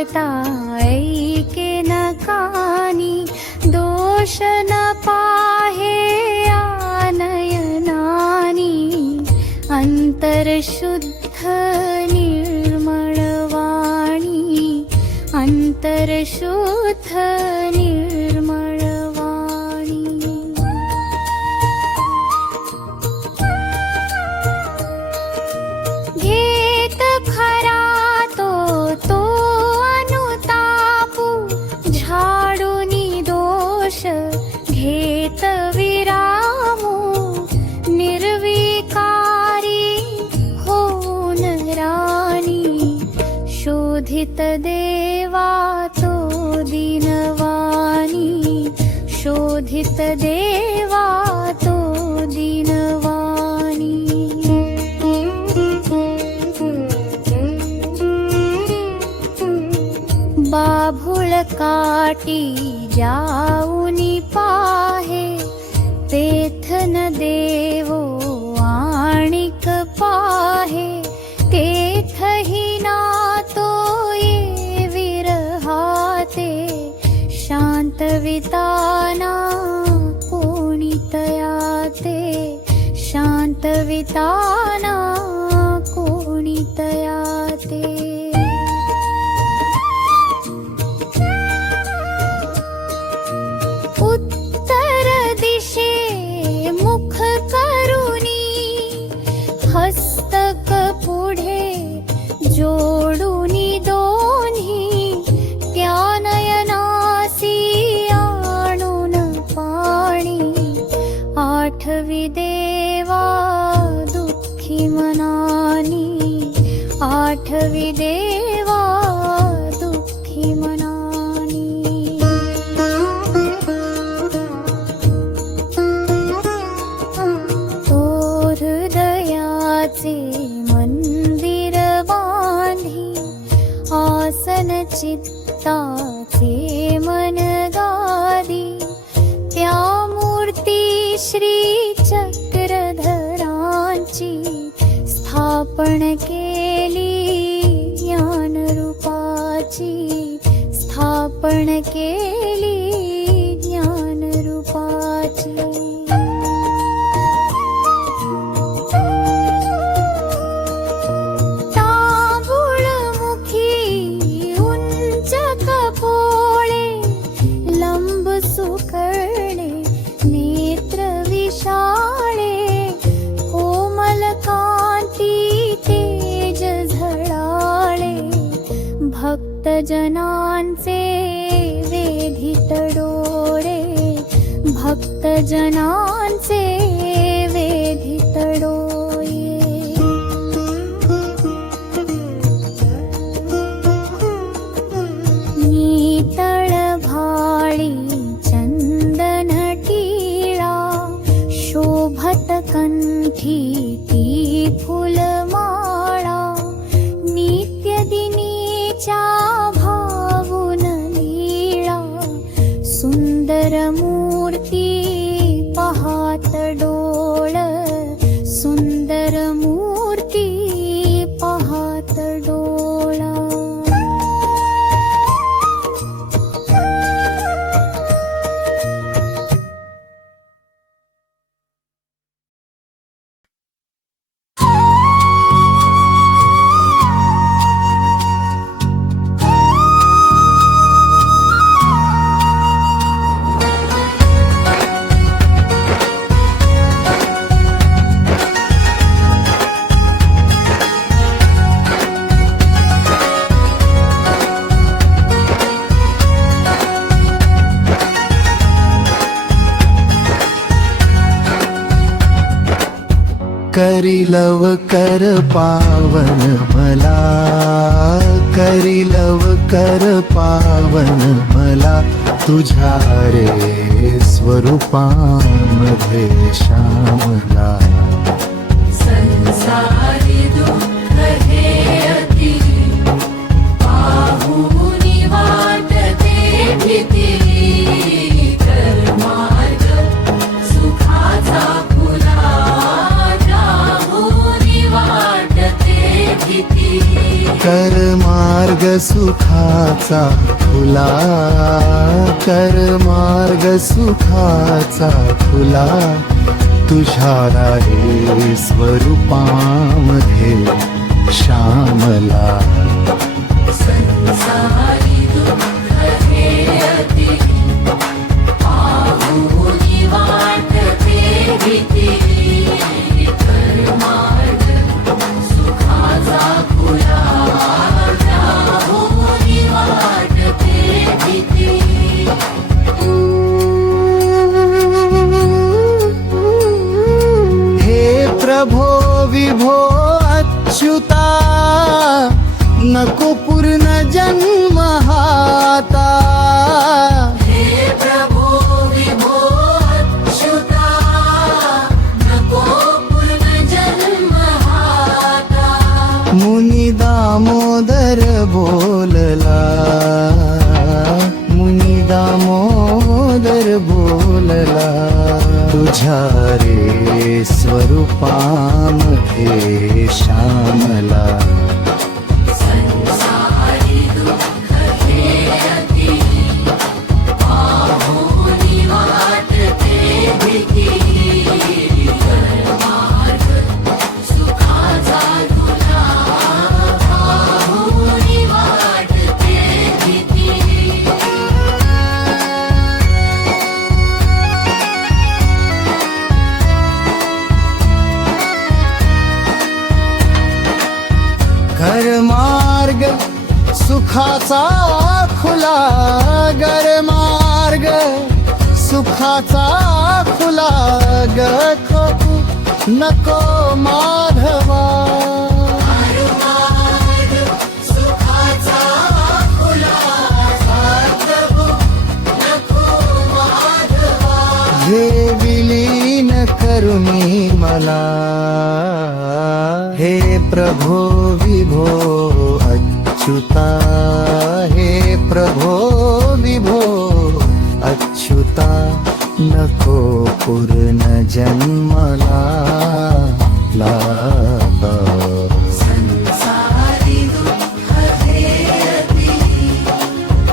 वाटता ऐके न कानी, दोष न पाहे आनयनानी, अंतर शुद्ध निर्मळ वाणी, अंतर शुद्ध निर्मळ वाणी. घेत खरा तो अनुतापू, झाडूनी दोष घेत विरामू, निर्विकारी होऊन राणी, शोधित देवा तो दीनवाणी, शोधित देवा तो दीनवाणी. बाभुळ काठी जाऊनी पाहे, तेथन देवो आणिक पाहे, तेथही ना तो ये विरहाते, शांत विताना कोणी तयाते, शांत विताना कोणी तयाते. उत्तर दिशे मुख करुनी, हस्तक पुढे जोडूनी दोन्ही, त्या नयनासी आणून पाणी, आठवी देवा दुःखी मनानी, आठवी देवा दुःखी मनानी. तो हृदयाचे मंदिर बांधी, आसन चित्ताचे मन गादी, त्या मूर्ती श्री चक्रधरांची, स्थापन केली ज्ञान रूपाची, स्थापन केली ज्ञान रूपाची. तांबूळमुखी उंच कपोळे, लंब सुकळणे नेत्र विशाळे, कोमल कांती तेज झळाळे, भक्त जनांचे वेधित डोळे, भक्त जनांचे वेधित डोळे. नीतळ भाळी चंदन टीळा, शोभत कंठी ती फुलमाळा, नित्य दिनीच्या भावून लीळा, सुंदर मूर्ती पाहात डोळ, सुंदर मूर्ती पाहात डोळा. करी लव कर पावन मला, करी लव कर पावन मला, तुझ्या रे स्वरूपामध्ये श्यामला. संसारी दुःख हे अति, पाहुनी वाटते भीती, कर मार्ग सुखाचा फुला, जाहुनी वाटते भीती. कर मार्ग सुखाचा खुला, कर मार्ग सुखाचा खुला, तुझ्या रे स्वरूपामध्ये श्यामला. संसारी दुःख हे अति, पाहुनी वाटते भीती. कर मार्ग सुखाचा खुला, पाहुनी वाटते भीती. हे प्रभो विभो अच्युता, नको पूर्ण जन्म हाता. हे प्रभो विभो अच्युता, नको पूर्ण जन्म हाता. मुनी दामोदर बोलला, मुनी दामोदर बोलला, तुझ्या रे स्वरूपामध्ये श्यामला. संसारी दुःख हे अति, पाहुनी वाटते भीती. कर मार्ग सुखाचा खुला, पाहुनी वाटते भीती. कर मार्ग सुखाचा खुला, गर मार्ग सुखाचा खुला, गखो नको माधवा. मार्ग सुखाचा खुला, साधव नको माधवा. हे विलीन करुणी मला, हे प्रभो विभो अच्युता, हे प्रभो विभो अच्युता, नको पूर्ण जन्मला लागा. संसारी दुःख हे अति,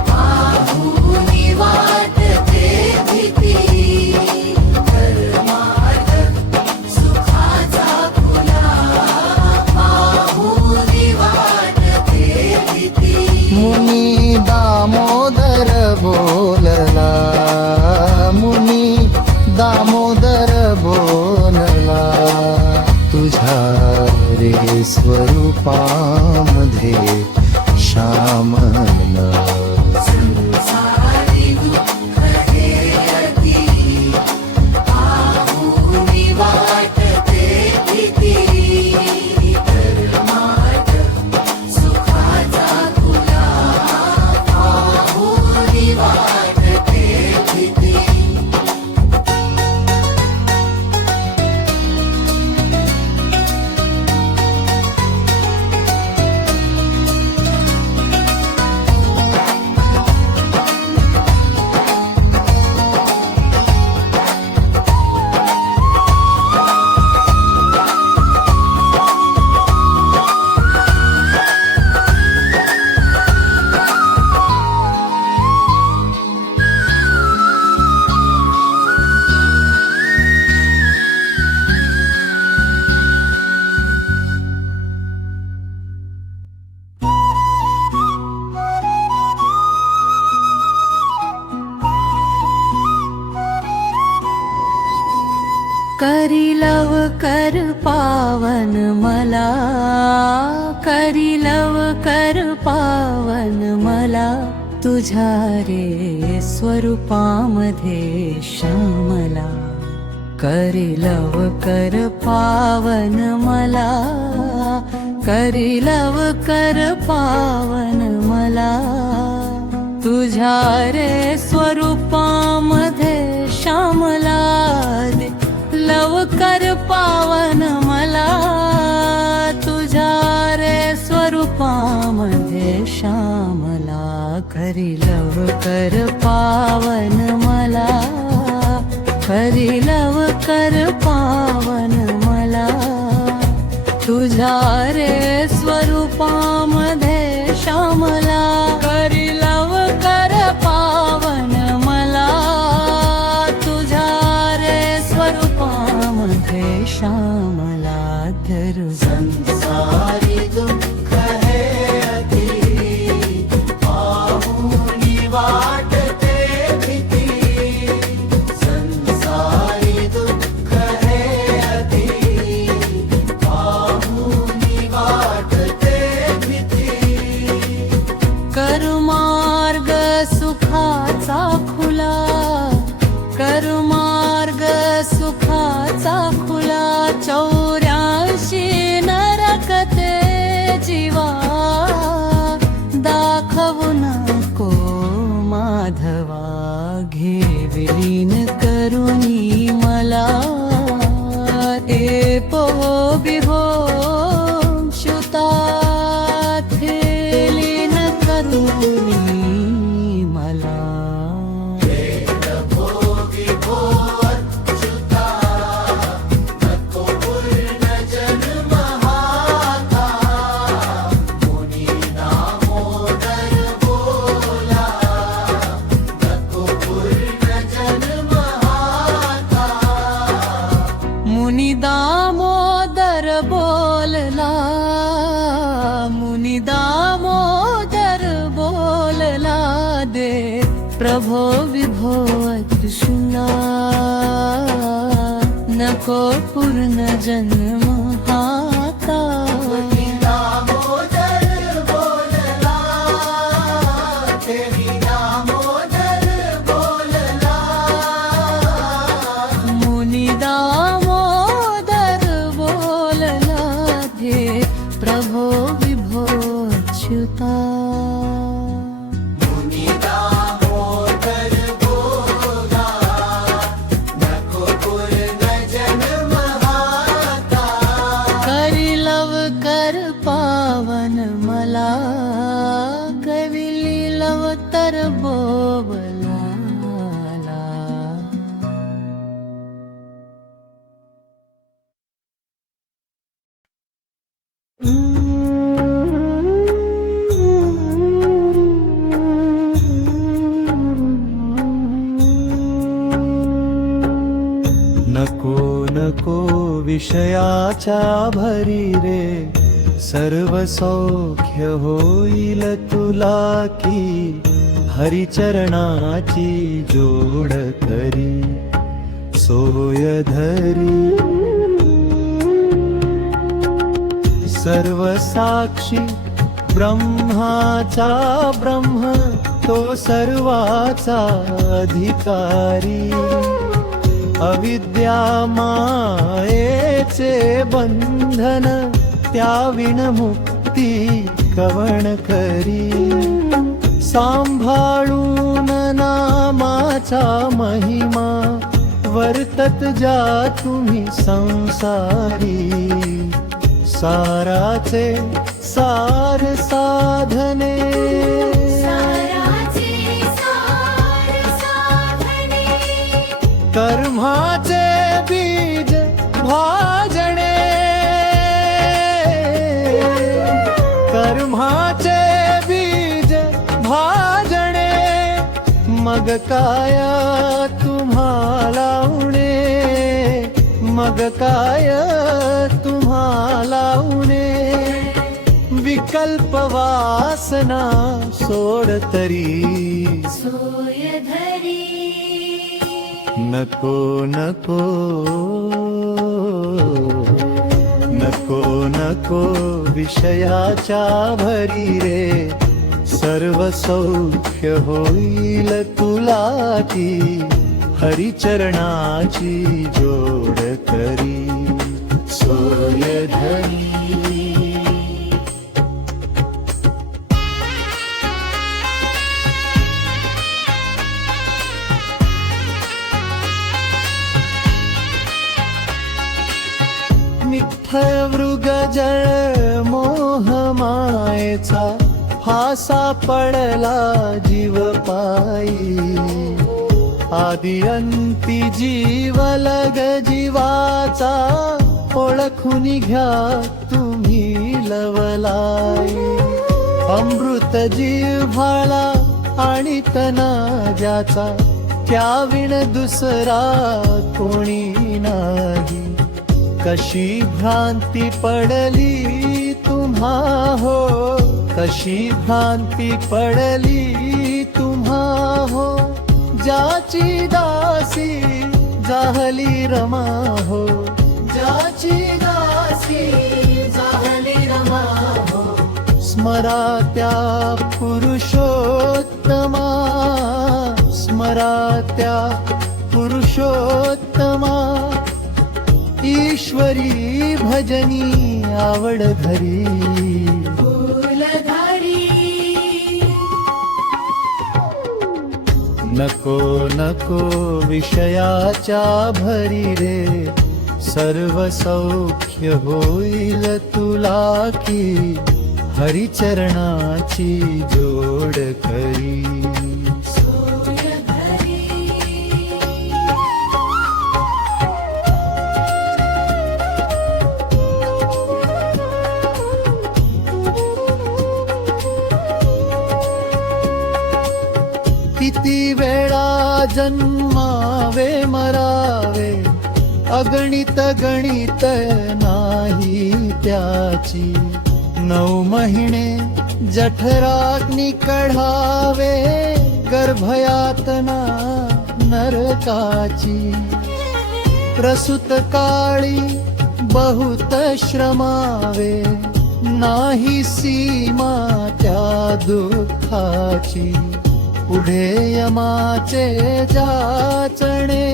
पाहुनी वाटते भीती. कर मार्ग सुखाचा खुला, पाहुनी वाटते भीती. मुनी दामोदर बोलला, मुनी दामोदर बोलला, तुझ्या रे स्वरूपामध्ये श्यामला. संसारी दुःख हे अति, पाहुनी वाटते भीती. कर मार्ग सुखाचा खुला, पाहुनी वाटते भीती. करी लव कर पावन मला, करी लव कर पावन मला, तुझ्या रे स्वरूपामध्ये श्यामला. करी लव कर पावन मला, करी लव कर पावन मला, तुझ्या रे स्वरूपामध्ये श्यामला. लव कर पावन मला, तुझ्या रे स्वरूपामध्ये श्यामला. करी लव कर पावन मला, करी लव कर पावन मला, तुझ्या रे स्वरूपामध्ये श्यामला करी लवकर पावन मला तुझ्या रे स्वरूपामध्ये श्यामला धरू संसारी दुःख हे अति पाहुनी वाटते भीती संसारी दुःख हे अति पाहुनी वाटते भीती करुमार्ग सुखाचा खुला करुमार्ग सुखाचा खुला 84 नरकते जीवा दाखवू नको माधवा घे विलीन करुणी मला ए पो बिहो शुतात विलीन करुणी मला भोगी भो अच्युता नको पूर्ण जन्म हाता मुनी दामोदर बोला नको पूर्ण जन्म हाता मुनी दामोदर बोलला मुनी दामोदर बोलला दे प्रभो विभो अतुला नको पूर्ण जन्म हाता दामोदर बोलला तेरी दामोदर बोलला मुनी दामोदर बोलला दे प्रभो विभो अच्युता मुनी दामोदर बोला नको पूर्ण जन्म हाता करी लवकर पावन मला कविली लवतर बोबला नको नको विषयाच्या भरी रे सर्व सौख्य होईल तुला की हरिचरणाची जोड करी सोय धरी सर्व साक्षी ब्रह्माचा ब्रह्म तो सर्वाचा अधिकारी अविद्या मायेचे बंधन त्याविण मुक्ती कवण करी सांभाळून नामाचा महिमा वर्तत जा तुम्ही संसारी साराचे सार साधने कर्माचे बीज भाजणे कर्माचे बीज भाजणे मग काय तुम्हाला उणे मग काय तुम्हाला उणे विकल्प वासना सोड तरी सोय धरी नको नको नको नको विषयाच्या भरी रे सर्व सौख्य होईल तुला ती हरिचरणाची जोड करी सोय धरी मृगजळ मोह मायेचा फासा पडला जीव पायी आदि अंती जीव लग जीवाचा ओळखून घ्या तुम्ही लवलाई अमृत जिव्हाळा आणि तना ज्याचा त्या विण दुसरा कोणी नाही कशी भ्रांती पडली तुम्हा हो कशी भ्रांती पडली तुम्हा हो ज्याची दासी जाहली रमा हो ज्याची दासी जाहली रमा हो स्मरा त्या पुरुषोत्तमा स्मरा त्या पुरुषोत्तमा ईश्वरी भजनी आवड धरी नको नको विषयाच्या भरी रे सर्व सौख्य होईल तुला की हरिचरणाची जोड करी किती वेळा जन्मावे मरावे अगणित गणित नाही त्याची 9 महिने जठराग्नी कढावे गर्भयातना नरकाची प्रसूत काळी बहुत श्रमावे नाही सीमा त्या दुःखाची पुढे यमाचे जाचणे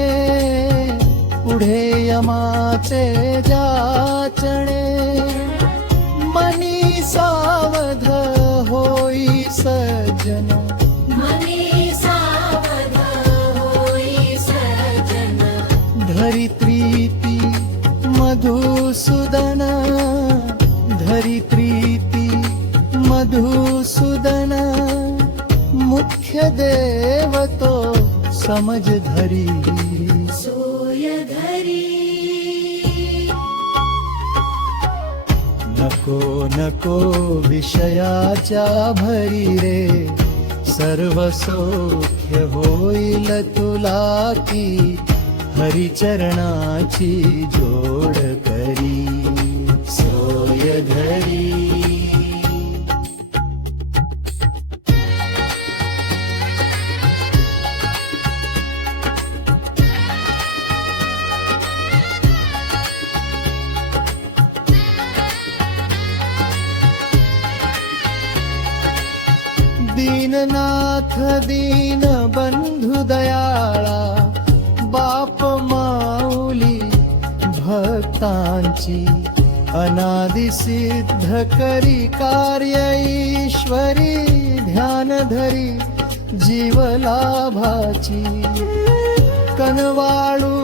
पुढे यमाचे जाचणे मनी सावध होई सज्जन मनी सावध होई सज्जन धरित्रीती मधुसूदन धरित्रीती मधुसूदन मुख्य देव तो समज धरी सोय धरी नको नको विषयाच्या भरी रे सर्व सौख्य होईल तुला की हरिचरणाची जोड करी सोय धरी दीननाथ दीन बंधु दयाळा बाप माऊली भक्तांची अनादि सिद्ध करी कार्य ईश्वरी ध्यान धरी जीव लाभाची कनवाळू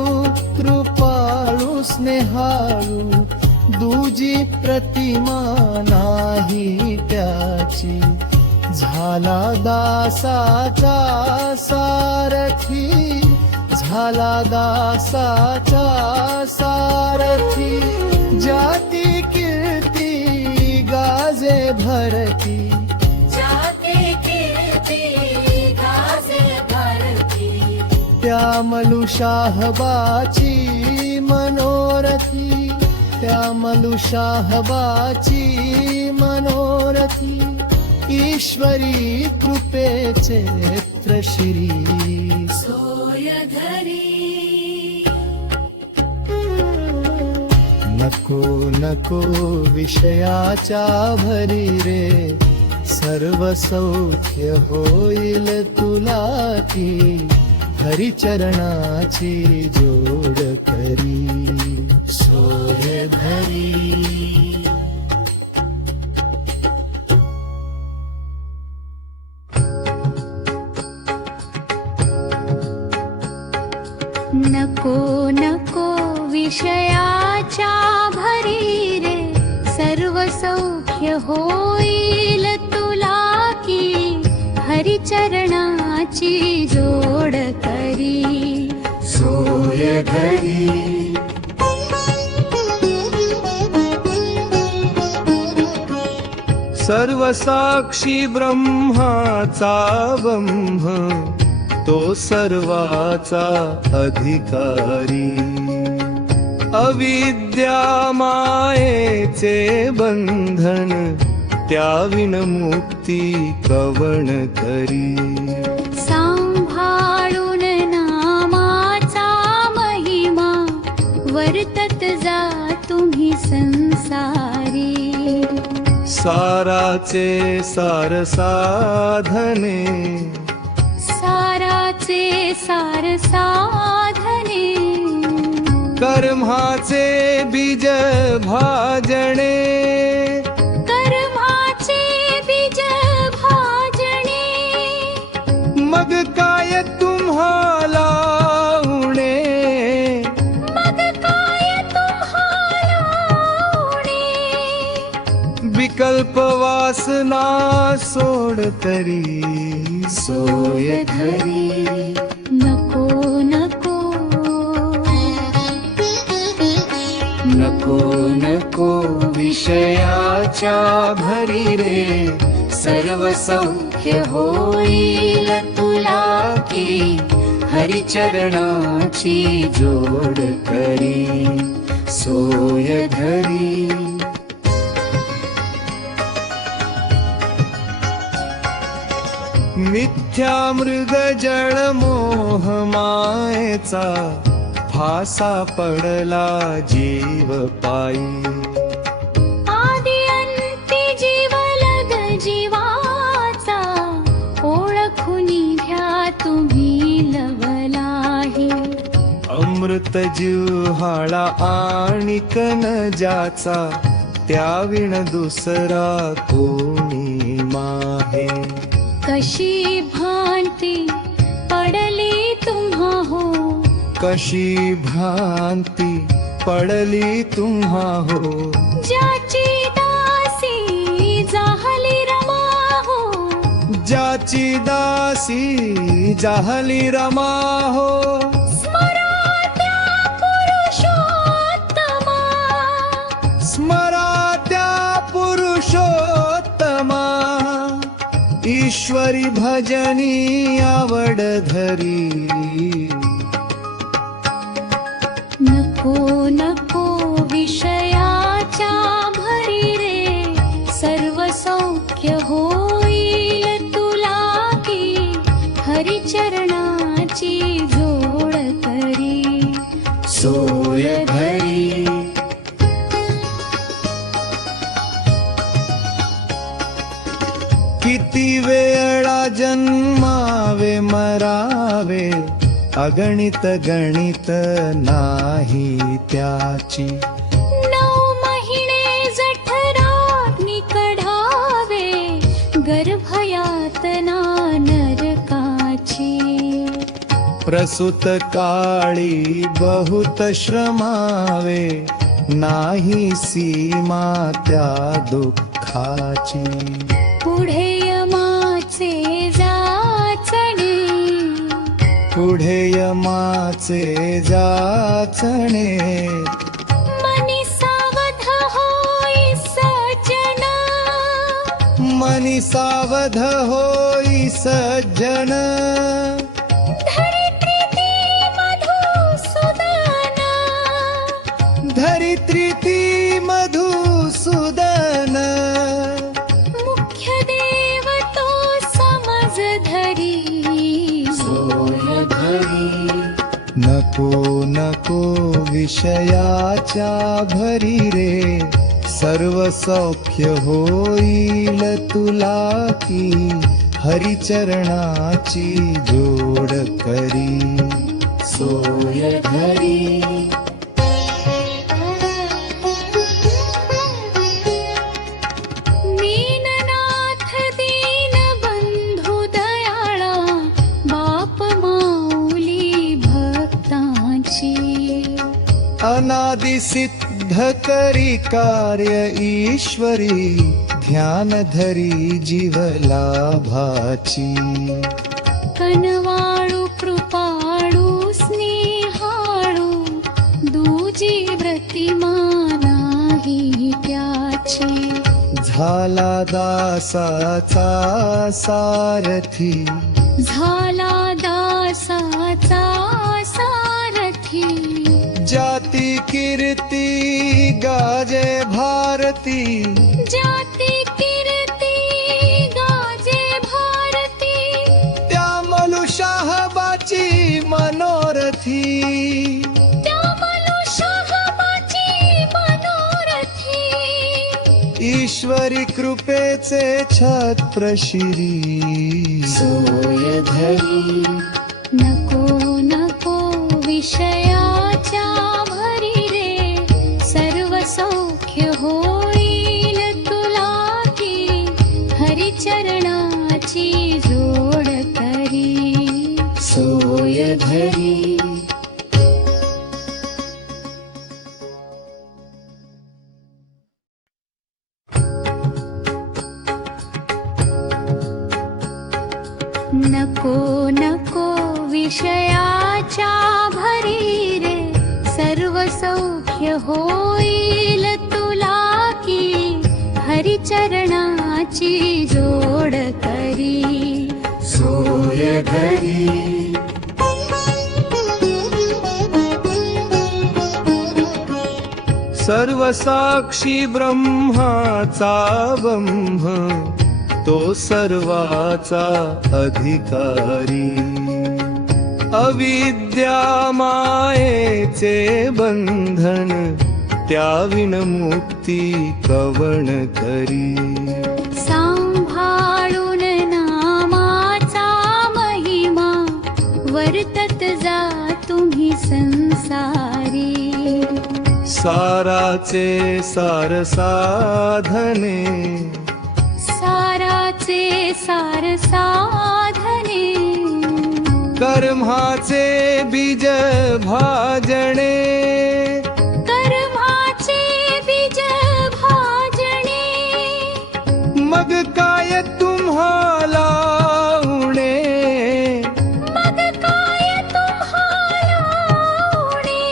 कृपाळू स्नेहाळू दूजी प्रतिमा नाही त्याची झाला दासाचा सारथी झाला दासाचा सारथी जाती कीर्ती गाजे भरती जाते कीर्ती गाजे भरती त्या मलुशाहबाची मनोरथी त्या मलुशाहबाची मनोरथी ईश्वरी कृपेचे श्री सोय धरी नको नको विषयाच्या भरी रे सर्व सौख्य होईल तुला की हरिचरणाची जोड करी सोय धरी नको नको विषयाच्या भरी रे सर्व सौख्य होईल तुला की हरिचरणाची जोड करी सोय धरी सर्व साक्षी ब्रह्माचा ब्रह्म तो सर्वाचा अधिकारी अविद्या मायेचे बंधन त्याविन मुक्ती कवण करी सांभाळून नामाचा महिमा वर्तत जा तुम्ही संसारी साराचे सार साधने साराचे सार साधने कर्माचे बीज भाजणे कर्माचे बीज भाजणे मग काय तुम्हाला उणे मग काय तुम्हाला उणे विकल्प वासना सोड तरी सोय धरी नको नको नको नको विषयाच्या भरी रे सर्व सौख्य होईल तुला की हरिचरणाची जोड करी सोय धरी मिथ्या मृग जळ मोह मायेचा फासा पडला जीव पायी आदि अंती जीवलग जीवाचा ओळखुनी घ्या तुम्ही लवलाही अमृत जिव्हाळा आणिक न ज्याचा त्याविण दुसरा कोणी माहे कशी भ्रांती पडली तुम्हा हो कशी भ्रांती पडली तुम्हा हो ज्याची दासी जाहली रमा हो ज्याची दासी जाहली रमा हो स्मरा त्या पुरुषोत्तमा स्मरा त्या पुरुषोत्तमा ईश्वरी भजनी आवड धरी नको नको विषयाच्या भरी रे सर्व सौख्य होईल तुला की हरिचरणाची जोड करी सोय धरी किती वेळा जन्मावे मरावे अगणित गणित नाही त्याची 9 महिने जठराग्नी कढावे गर्भयातना नरकाची प्रसूत काळी बहुत श्रमावे नाही सीमा त्या दुःखाची पुढे यमाचे जाचणे पुढे यमाचे जाचणे मनी सावध होई सज्जन मनी सावध होई सज्जन धरित्री मधुसूदन धरित्री मधुसूदन मुख्य देव तो समज धरी नको नको विषयाच्या भरी रे सर्व सौख्य होईल तुला की हरिचरणाची जोड करी सोय धरी मीननाथ दीन बंधु दयाळा बाप माऊली भक्तांची अनादि सिद्ध करी कार्य ईश्वरी ध्यान धरी जीव लाभाची कनवाळू कृपाळू स्नेहाळू दूजी व्रतिमा नाही त्याची झाला दासाचा सारथी झाला दासाचा सारथी जाती कीर्ती गाजे भारती जाती कीर्ती गाजे भारती त्या मनुष्याहबाची मनोरथी त्या मनुष्याहबाची मनोरथी ईश्वरी कृपेचे छत्र शिरी सोय धरी नको नको विषयाच्या भरी रे सर्व सौख्य होईल तुला की हरिचरणाची जोड करी सोय धरी नको नको विषयाच्या भरी रे सर्व सौख्य होईल तुला की हरिचरणाची जोड करी सोय धरी सर्व साक्षी ब्रह्माचा ब्रह्म तो सर्वाचा अधिकारी अविद्या मायेचे बंधन त्याविन मुक्ती कवण करी सांभाळून नामाचा महिमा वर्तत जा तुम्ही संसारी साराचे सार साधने साराचे सार साधने कर्माचे बीज भाजणे कर्माचे बीज भाजणे मग काय तुम्हाला उणे मग काय तुम्हाला उणे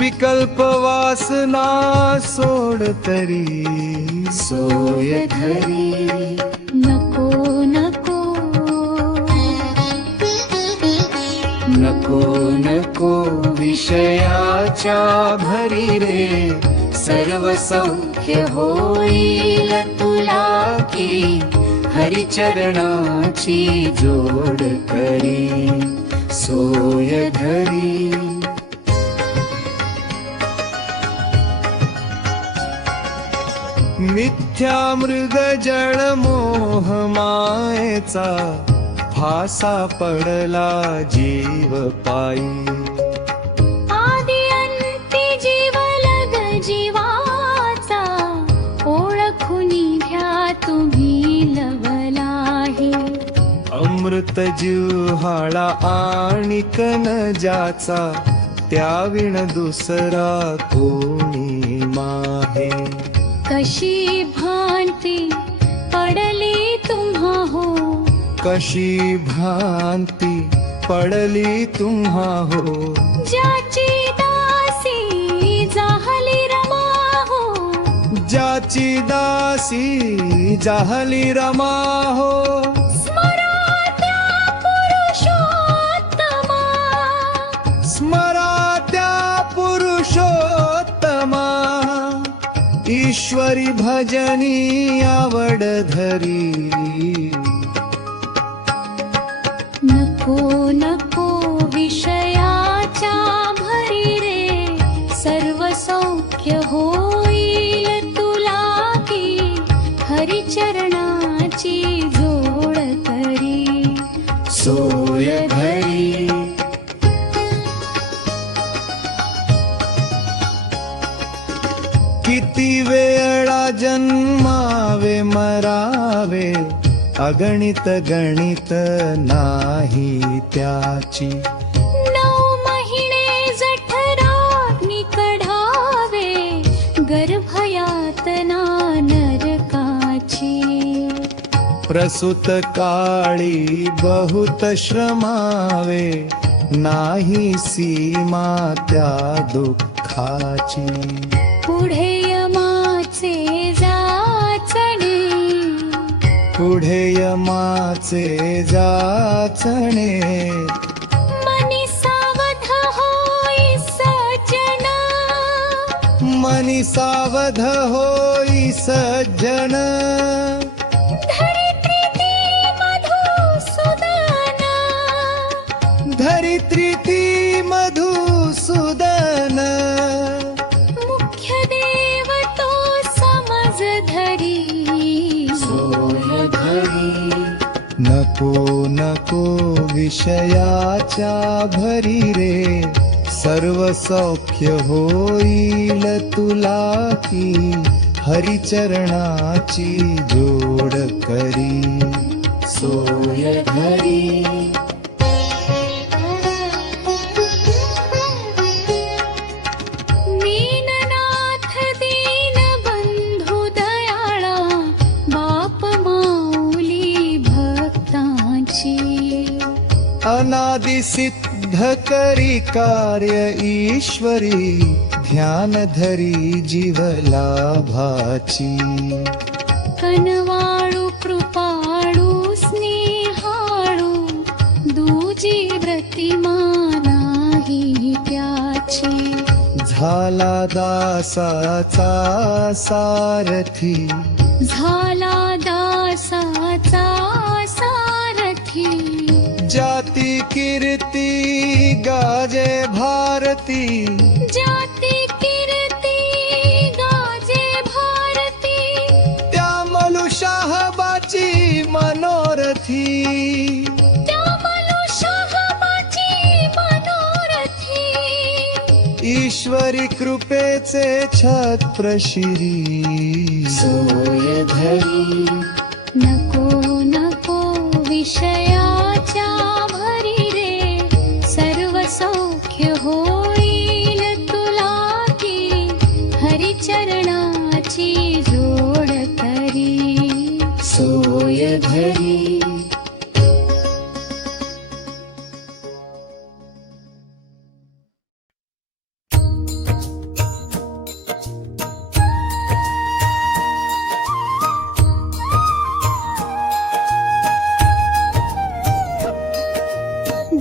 विकल्प वासना सोड तरी सोय धरी नको नको नको नको विषयाच्या भरी रे सर्व सौख्य होईल तुला की हरिचरणाची जोड करी सोय धरी मिथ्या मृग जळ मोह मायेचा फासा पडला जीव पायी आदि अंती जीवलग जीवाचा ओळखुनी घ्या तुम्ही लवलाही अमृत जिव्हाळा आणिक न ज्याचा त्याविण दुसरा कोणी माहे कशी भांती पडली तुम्हा हो कशी भ्रांती पडली तुम्हा हो ज्याची दासी जाहली रमा हो ज्याची दासी जाहली रमा हो स्मरा त्या पुरुषोत्तमा स्मरा त्या पुरुषोत्तमा ईश्वरी भजनी आवड धरी नको नको विषयाच्या भरी रे सर्व सौख्य होईल तुला की हरिचरणाची जोड करी सोय धरी किती वेळा जन्मावे मरावे अगणित गणित नाही त्याची 9 महिने जठराग्नी कढावे गर्भयातना नरकाची प्रसूत काळी बहुत श्रमावे नाही सीमा त्या दुःखाची पुढे यमाचे जा पुढे यमाचे जाचणे मनी सावध होई सज्जन मनी सावध होई सज्जन धरित्री मधुसूदन मुख्य देव तो समज धरी सोय धरी नको नको विषयाच्या भरी रे सर्व सौख्य होईल तुला की हरिचरणाची जोड करी सोय धरी दीननाथ दीन बंधु दयाळा बाप माऊली भक्तांची अनादि सिद्ध करी कार्य ईश्वरी ध्यान धरी जीव लाभाची कनवाळू कृपाळू स्नेहाळू दूजी प्रतिमा नाही त्याची झाला दासाचा सारथी झाला दासाचा सारथी जाती कीर्ती गाजे भारती जाती कीर्ती गाजे भारती त्या मलुशाहबाची मनोरथी त्या मनुष्यहबाची मनोरथी ईश्वरी कृपेचे छत्र शिरी सोय धरी नको नको विषयाच्या भरी रे सर्व सौख्य होईल तुला की हरिचरणाची जोड करी सोय धरी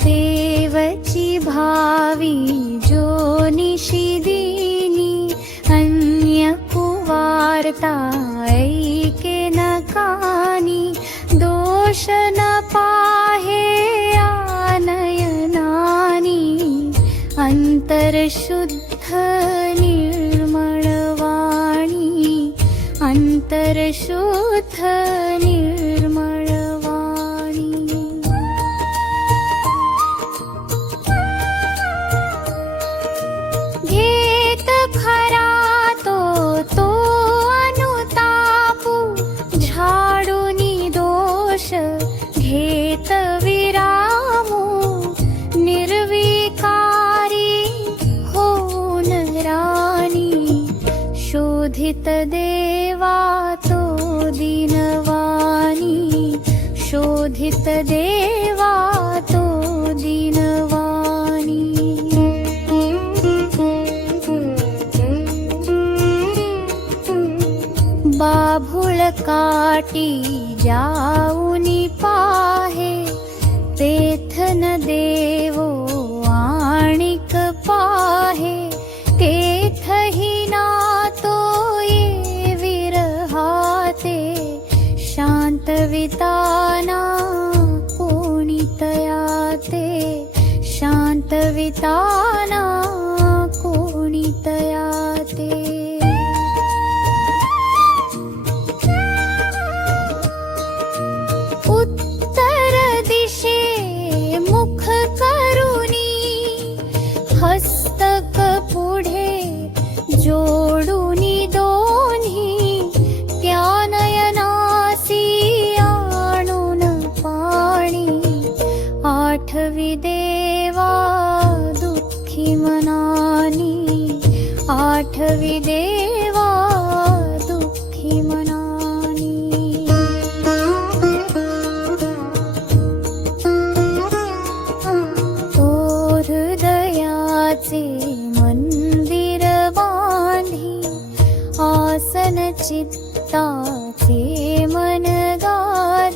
देवची भावी जो निशिदिनी अन्य कुवार्ता ऐके न कानी दोष न पाहे आनयनानी अंतरशुद्ध निर्मळवाणी अंतरशुद्ध निर्मळवाणी घेत खरा तो अनुतापू झाडूनी दोष घेत विरामू निर्विकारी होऊन राणी शोधित देवा तो दीनवाणी शोधित देवा तो दीनवाणी बाभुळ काटी जाऊनी पाहे तेथन देवो आणिक पाहे तेथही ना तो ये विरहाते शांत विताना कोणी तयाते शांत विताना कोणी तयाते उत्तर दिशे मुख करुनी हस्तक पुढे जोडूनी दोन्ही त्या नयनासी आणून पाणी आठवी देवा दुःखी मनानी आठवी देवा दुःखी मनानी तो हृदयाचे मंदिर बांधी आसन चित्ताचे मनगारी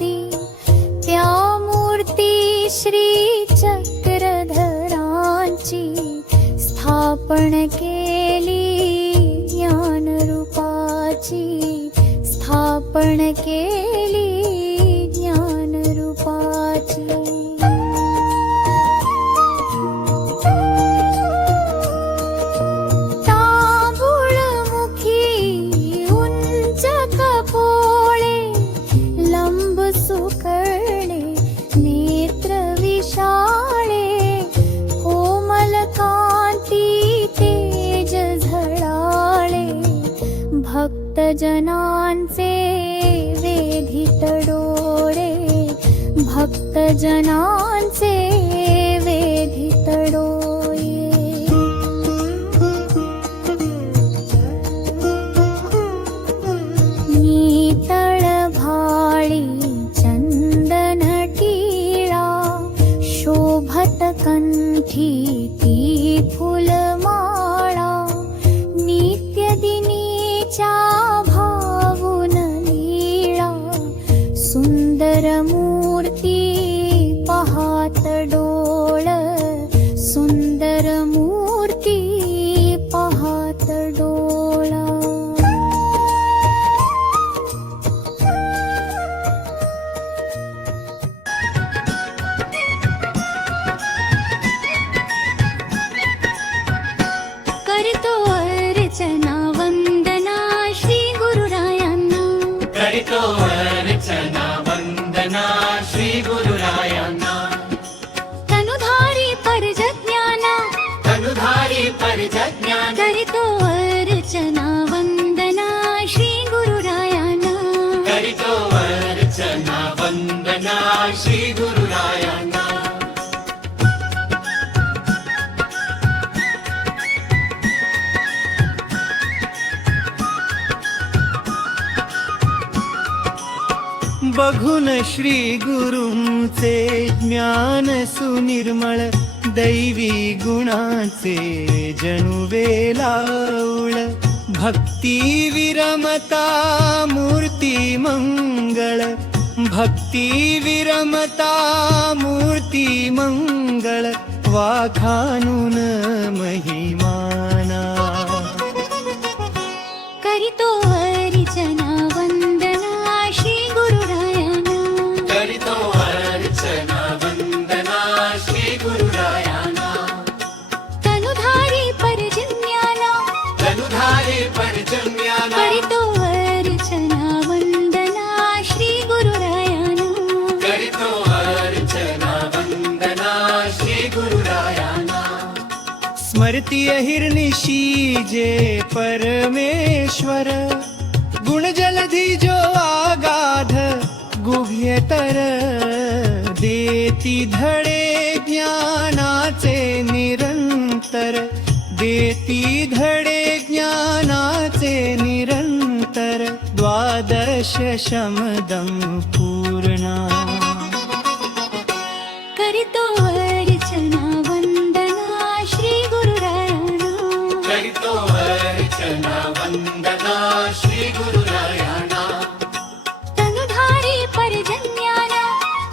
स्थापन केली ज्ञानरूपाची, स्थापन केली ज्ञानरूपाची. तांबूळमुखी उंच कपोळे, लंब सुकळणे नेत्र विशाळे, कोमल कांती तेज झळाळे, भक्तजनांचे वेधित डोळे, भक्तजनांचे वेधित डोळे. नीतळ भाळी चंदन टिळा, शोभत कंठी ती फुलमाळा, नित्यदिनीच्या भावून लीळा, सुंदर मूर्ती पाहात डोळ, सुंदर मूर्ती पाहात डोळा. करतो अर्चना वंदना श्री गुरुरायांना, करितो अर्चना वंदना श्री गुरुरायांना. तनुधारी परजज्ञाना, तनुधारी परजज्ञान. करितो अर्चना वंदना श्री गुरुरायांना. करितो अर्चना वंदना श्री गुरुरायांना. बघून श्री गुरूंचे ज्ञान सुनिर्मळ, दैवी गुणांचे जणू वेलाउळ, भक्ती विरमता मूर्ती मंगळ, भक्ती विरमता मूर्ती मंगळ, वाखाणून महिमाना. करितो अर्चना वंदना श्री गुरुरायांना. करितो अर्चना वंदना श्री गुरुरायांना. तनुधारी परजज्ञाना, तनुधारी परजज्ञान. करितो अर्चना वंदना श्री गुरुरायांना. करितो अर्चना वंदना श्री गुरुरायांना. स्मृती अहिर्निशी जे परमेश्वर, गुण जलधि जो आगाध गुह्यतर, देती धडे ज्ञानाचे निरंतर, देती धडे ज्ञानाचे निरंतर, द्वादश शमदं पूर्णा. करितो अर्चना वंदना श्री गुरुरायांना. करितो अर्चना वंदना श्री गुरुरायांना. तनुधारी परजज्ञाना,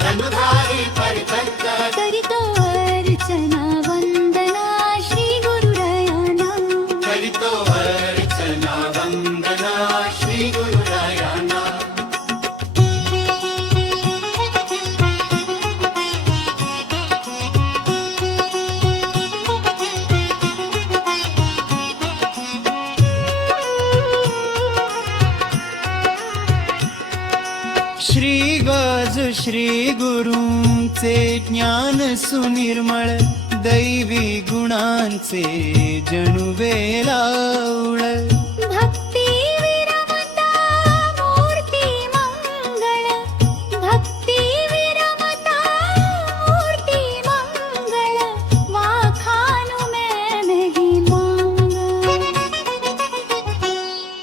तनुधारी परजज्ञान. करितो अर्चना वंदना श्री गुरुरायांना. करितो अर्चना वंदना श्री गुरुरायांना. श्री गज श्री गुरूंचे ज्ञान सुनिर्मळ, दैवी गुणांचे जणू वेलाउळ, भक्ती विरमता मूर्ती मंगळ, भक्ती विरमता मूर्ती मंगळ, वाखाणू मैं महिमांगळ.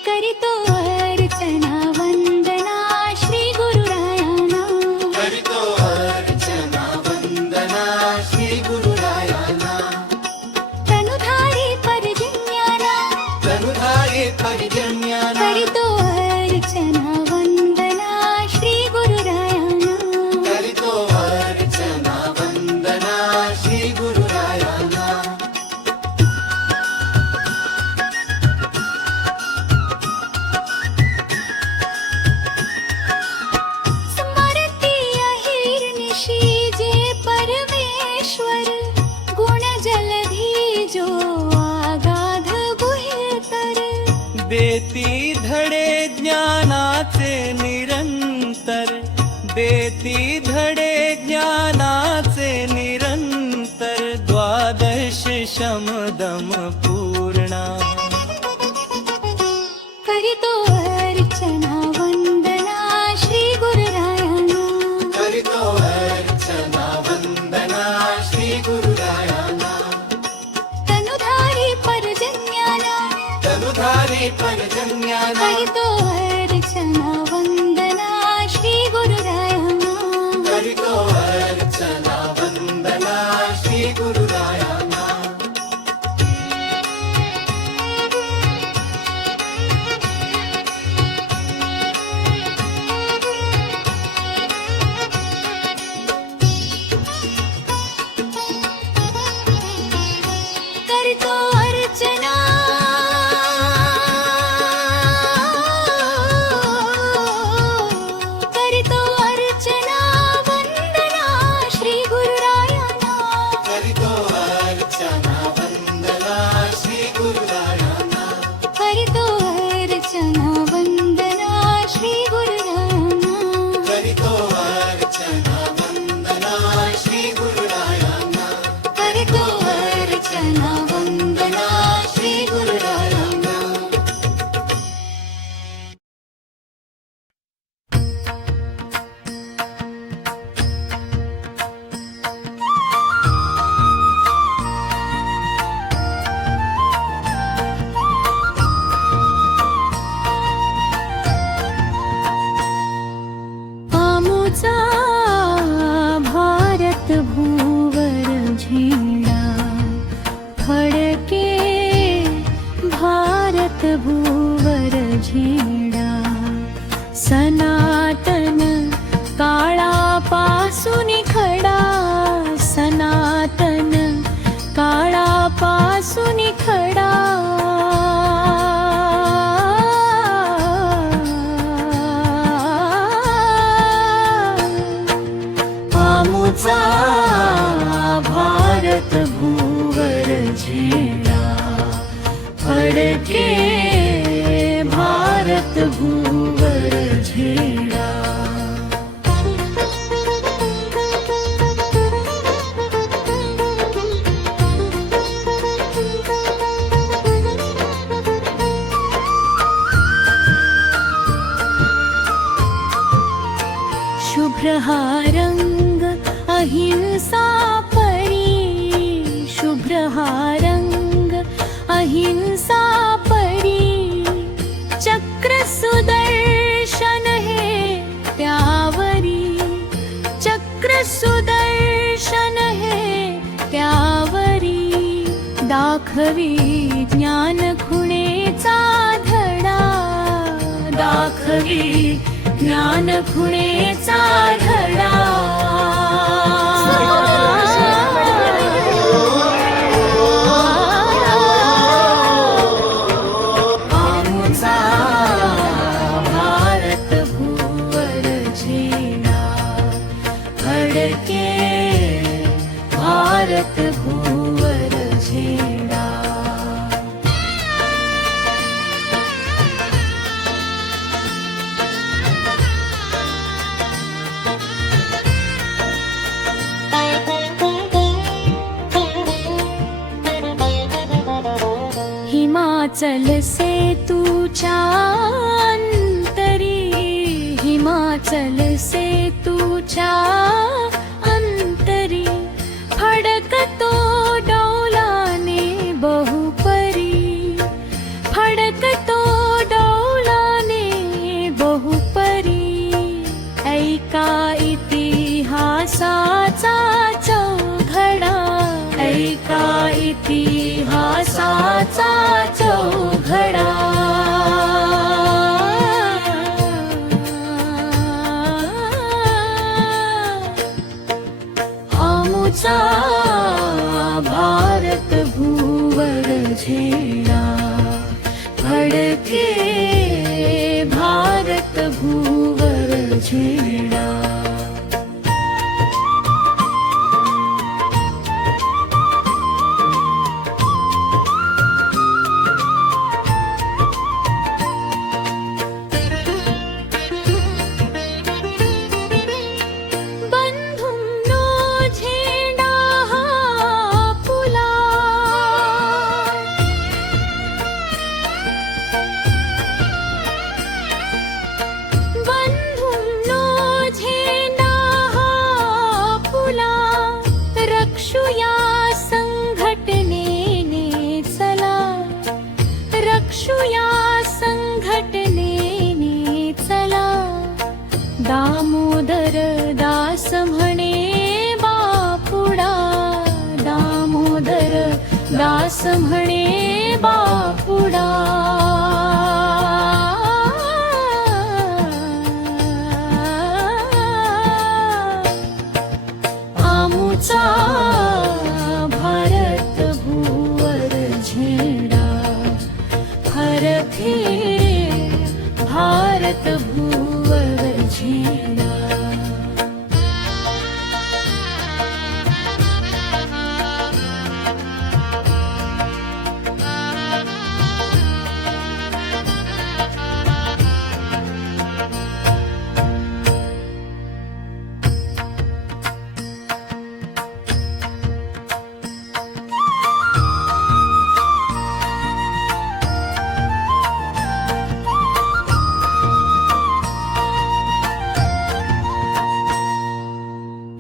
करितो अर्चना वंदना श्री गुरुरायांना. करितो अर्चना वंदना श्री गुरुरायांना. तनुधारी परजज्ञाना, तनुधारी ज्ञानाचे निरंतर देती धडे ज्ञानाचे निरंतर द्वादश शमदम पूर्णा करितो अर्चना वंदना श्री गुरुरायांना करितो अर्चना वंदना श्री गुरुरायांना तनुधारी परजन्याला तनुधारी परजन्याला करितो अर्चना वंदना श्री गुरुरायांना करितो अर्चना वंदना श्री गुरुरायांना करितो अर्चना करितो अर्चना वंदना श्री गुरुरायांना करितो अर्चना वंदना श्री गुरुरायांना करितो अर्चना वंदना श्री गुरुरायांना करितो अर्चना वंदना श्री गुरुरायांना करितो अर्चना वंदना श्री गुरुरायांना आमुचा भारत भूवर झेंडा फडके भारत भूवर झेंडा सनातन काळापासून खडा सनातन काळापासून खडा आमुचा भारत भूवर झेंडा फडके भारत भूवर झेंडा शुभ्र हा रंग अहिंसा परी शुभ्र हा रंग अहिंसा परी चक्र सुदर्शन हे त्यावरी चक्र सुदर्शन हे त्यावरी दाखवी ज्ञान खुणेचा धडा दाखवी ज्ञान खुणेचा धडा आमुचा भारत भूवर झेंडा फडके भारत भूवर झेंडा हिमाचल से तुझ्या अंतरी हिमाचल से तुझ्या अंतरी फडकतो डौलाने बहुपरी फडकतो डौलाने बहुपरी ऐका इतिहासाचा चौघडा ऐका इतिहासाचा चौघडा आमुचा भारत भूवर झेंडा फडके भारत भूवर झेंडा दामोदर दास म्हणे बापुडा, दामोदर दास म्हणे बापुडा. आमुचा भारत भूवर झेंडा फरके भारत भूवर झेंडा.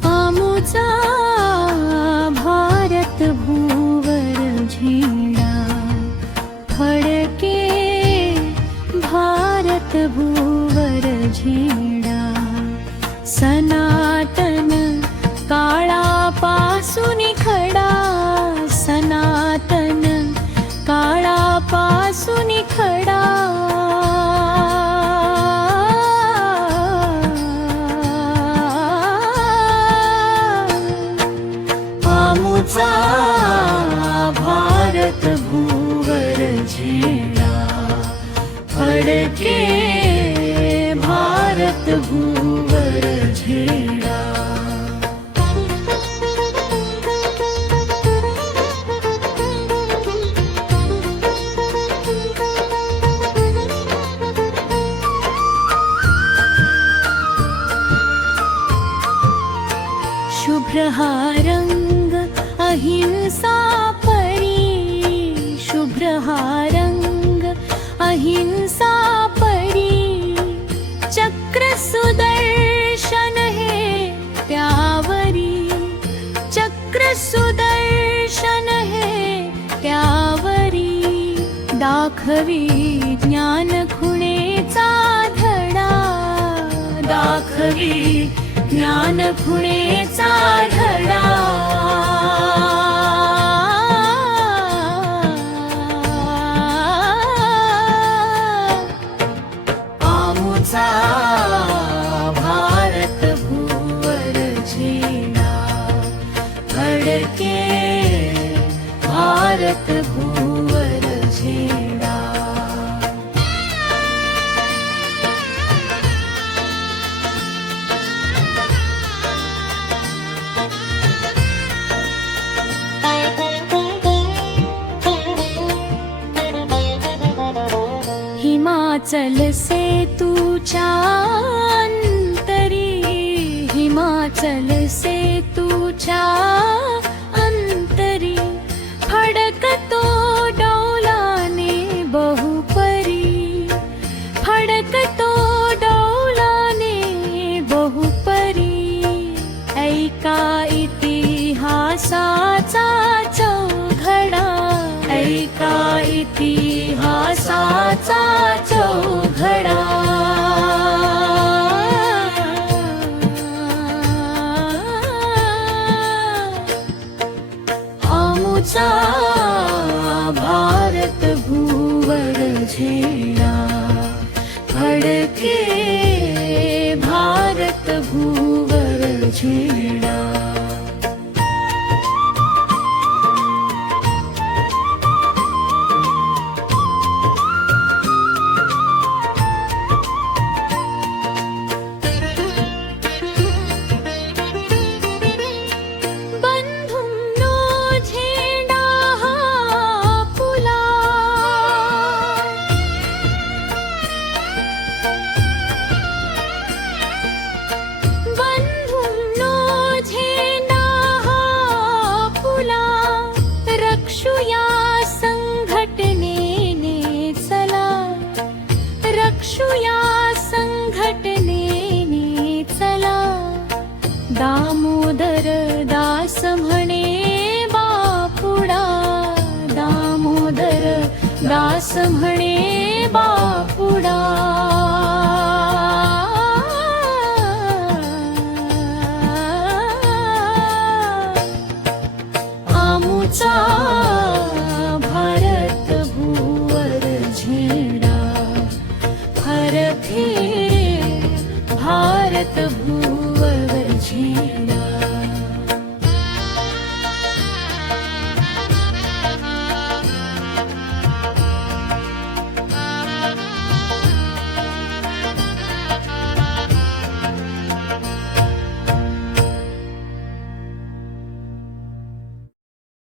आमुचा भारत भूवर झेंडा फडके भारत भूवर झेंडा. सनातन काळापासून खडा, सनातन काळापासून खडा. आमुचा भारत भूवर झेंडा फडके भारत भूवर झेंडा. शुभ्र हा रंग अहिंसा परी, शुभ्र हा रंग अहिंसा परी. चक्र सुदर्शन हे त्यावरी, चक्र सुदर्शन हे त्यावरी. दाखवी ज्ञान खुणेचा धडा, दाखवी ज्ञान खुणेचा धडा. आमुचा भारत भूवर झेंडा फडके भारत भूवर झेंडा. हिमाचल से तुझ्या अंतरी, हिमाचल से तुझ्या अंतरी. फडकतो डौलाने बहुपरी, फडकतो डौलाने बहुपरी. ऐका इतिहासाचा चौघडा, ऐका इतिहासाचा चौघडा. आमुचा भारत भूवर झेंडा फडके भारत भूवर झेंडा.